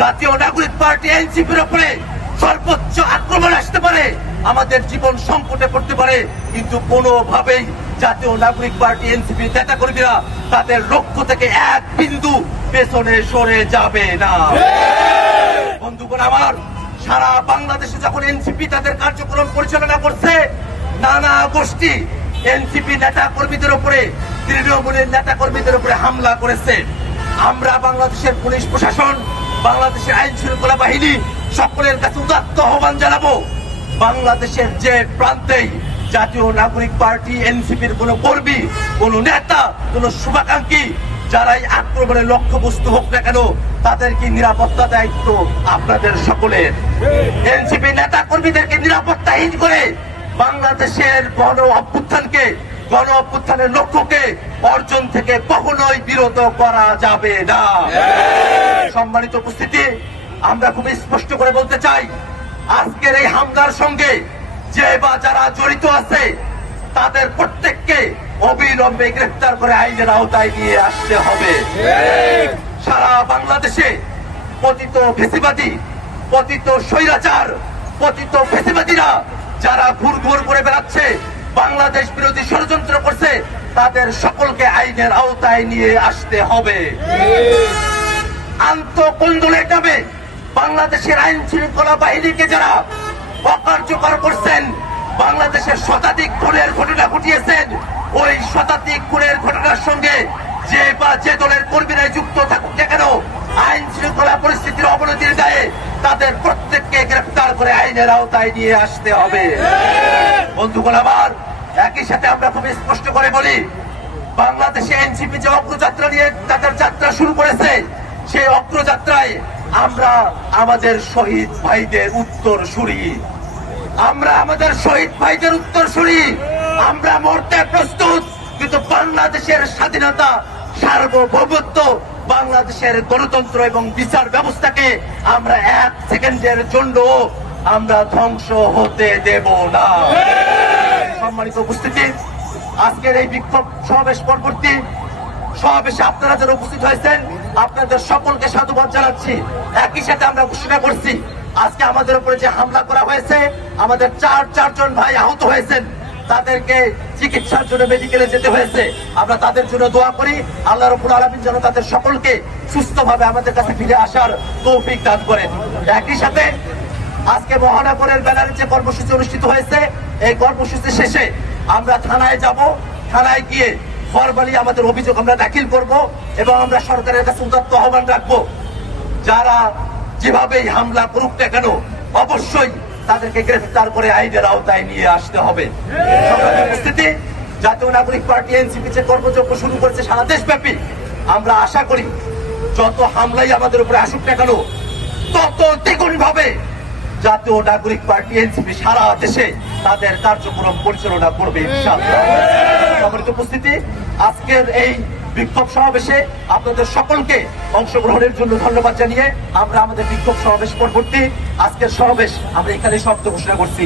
জাতীয় নাগরিক পার্টি এনসিপির উপরে সর্বোচ্চ আক্রমণ আসতে পারে, আমাদের জীবন সংকটে পড়তে পারে, কিন্তু কোনোভাবেই জাতীয় নাগরিক পার্টি এনসিপি নেতা কর্মীরা তাদের লক্ষ্য থেকে এক বিন্দু পেছনে সরে যাবে না। বন্ধুগণ আমার, সারা বাংলাদেশে যখন এনসিপি তাদের কার্যক্রম পরিচালনা করছে, নানা গোষ্ঠী এনসিপি নেতা কর্মীদের উপরে তৃণমূলের নেতা কর্মীদের উপরে হামলা করেছে। আমরা বাংলাদেশের পুলিশ প্রশাসন বাংলাদেশের আইন শৃঙ্খলা বাহিনী সকলের কাছে উদাত্ত আহ্বান জানাব। বাংলাদেশের যে প্রান্তেই জাতীয় নাগরিক পার্টি, এনসিপির কোন কর্মী, কোন নেতা, কোন শুভাকাঙ্ক্ষী যারাই আক্রমণের লক্ষ্যবস্তু হোক না কেন, তাদের কি নিরাপত্তা দায়িত্ব আপনাদের সকলের? এনসিপি নেতা কর্মীদেরকে নিরাপত্তাহীন করে বাংলাদেশের গণ অভ্যুত্থানকে গণ অভ্যুত্থানের লক্ষ্যকে অর্জন থেকে কখনোই বিরত করা যাবে না। সম্মানিত উপস্থিতি আমরা খুব স্পষ্ট করে বলতে চাই আজকের এই হামলার সঙ্গে যে বা যারা জড়িত আছে তাদের প্রত্যেককে অবিলম্বে গ্রেফতার করে আইনের আওতায় নিয়ে আসতে হবে। সারা বাংলাদেশে পতিত ফেসিবাদী পতিত স্বৈরাচার পতিত ফেসিবাদীরা যারা ঘুর ঘুর করে বেড়াচ্ছে বাংলাদেশ বিরোধী তাদের সকলকে আইনের আওতায় নিয়ে আসতে হবে। আন্তঃকন্দলের নামে বাংলাদেশের আইন শৃঙ্খলা বাহিনীকে যারা অকার্যকর করছেন, বাংলাদেশের শতাধিক খুনের ঘটনা ঘটিয়েছেন, ওই শতাধিক খুনের ঘটনার সঙ্গে যে বা যে দলের কর্মীরা যুক্ত থাকুক কেন, আইন শৃঙ্খলা পরিস্থিতির অবনতির দায়ে তাদের প্রত্যেককে গ্রেফতার করে আইনের আওতায় নিয়ে আসতে হবে। বন্ধুগণ, আবার একই সাথে আমরা খুব স্পষ্ট করে বলি, বাংলাদেশে এনসিপি যে অগ্রযাত্রা নিয়ে তাদের যাত্রা শুরু করেছে, সেই অগ্রযাত্রায় আমরা আমাদের শহীদ ভাইদের উত্তর সুরি। আমরা আমাদের শহীদ ভাইদের উত্তর সুরি। আমরা মরতে প্রস্তুত, কিন্তু বাংলাদেশের স্বাধীনতা, সার্বভৌমত্ব, বাংলাদেশের গণতন্ত্র এবং বিচার ব্যবস্থাকে আমরা এক সেকেন্ডের জন্য আমরা ধ্বংস হতে দেব না। সম্মানিত উপস্থিতি। আজকের এই বিক্ষোভ সমাবেশ পরবর্তী সমাবেশে আপনারা যারা উপস্থিত হয়েছেন, আপনাদের সকলকে সাধুবাদ জানাচ্ছি। একই সাথে আমরা ঘোষণা করছি, আজকে আমাদের উপরে যে হামলা করা হয়েছে, আমাদের চার চারজন ভাই আহত হয়েছেন। তাদেরকে চিকিৎসার জন্য মেডিকেলে যেতে হয়েছে। আমরা তাদের জন্য দোয়া করি। আল্লাহ রবুল আলমিন যেন তাদের সকলকে সুস্থভাবে আমাদের কাছে ফিরে আসার তৌফিক দান করেন। একই সাথে আজকে মহানগরের ব্যানারে যে কর্মসূচি অনুষ্ঠিত হয়েছে, এই কর্মসূচি শেষে আমরা থানায় যাব। থানায় গিয়ে ফরমালি আমাদের অভিযোগ আমরা দাখিল করব এবং আমরা সরকারের কাছে উদাত্ত আহ্বান রাখব। যারা যেভাবেই হামলা করুক না কেন, অবশ্যই তাদেরকে গ্রেফতার করে আইনের আওতায় নিয়ে আসতে হবে। উপস্থিতি, জাতীয় নাগরিক পার্টি এনসিপি যে কর্মযজ্ঞ শুরু করেছে সারা দেশব্যাপী, আমরা আশা করি যত হামলাই আমাদের উপরে আসুক না কেন, তত দ্বিগুণ ভাবে জাতীয় নাগরিক পার্টি, এনসিপি সারা দেশে তাদের কার্যক্রম পরিচালনা করবে। সম্মানিত উপস্থিতি, আজকের এই বিক্ষোভ সমাবেশে আপনাদের সকলকে অংশগ্রহণের জন্য ধন্যবাদ জানিয়ে আমরা আমাদের বিক্ষোভ সমাবেশ পরবর্তী আজকের সমাবেশ আমরা এখানে শব্দ ঘোষণা করছি